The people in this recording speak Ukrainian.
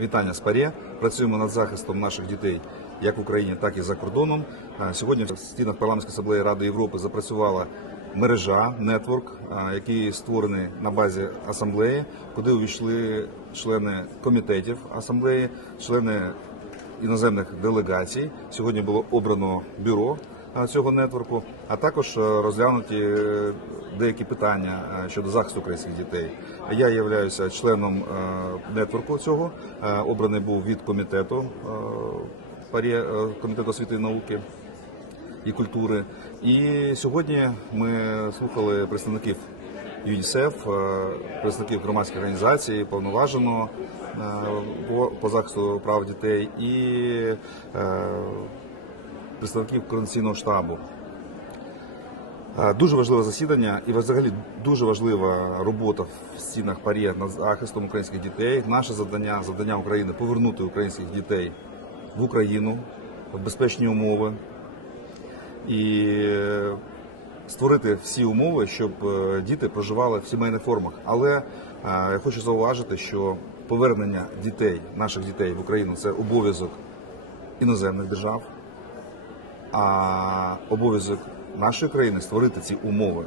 Вітання з ПАРЄ. Працюємо над захистом наших дітей як в Україні, так і за кордоном. Сьогодні в стінах парламентської асамблеї Ради Європи запрацювала мережа, нетворк, який створений на базі асамблеї, куди увійшли члени комітетів асамблеї, члени іноземних делегацій. Сьогодні було обрано бюро цього нетворку, а також е, розглянуті е, деякі питання е, щодо захисту українських дітей. Я являюся членом е, нетворку цього. е, Обраний був від комітету е, е, комітету освіти і науки і культури. І сьогодні ми слухали представників ЮНІСЕФ, е, представників громадських організацій, повноваженого е, по, захисту прав дітей і е, представників координаційного штабу. Е, Дуже важливе засідання і взагалі дуже важлива робота в стінах парі над захистом українських дітей. Наше завдання, завдання України повернути українських дітей в Україну в безпечні умови і е, створити всі умови, щоб е, діти проживали в сімейних формах. Але я хочу зауважити, що повернення дітей, наших дітей в Україну це обов'язок іноземних держав, а обов'язок нашої країни створити ці умови.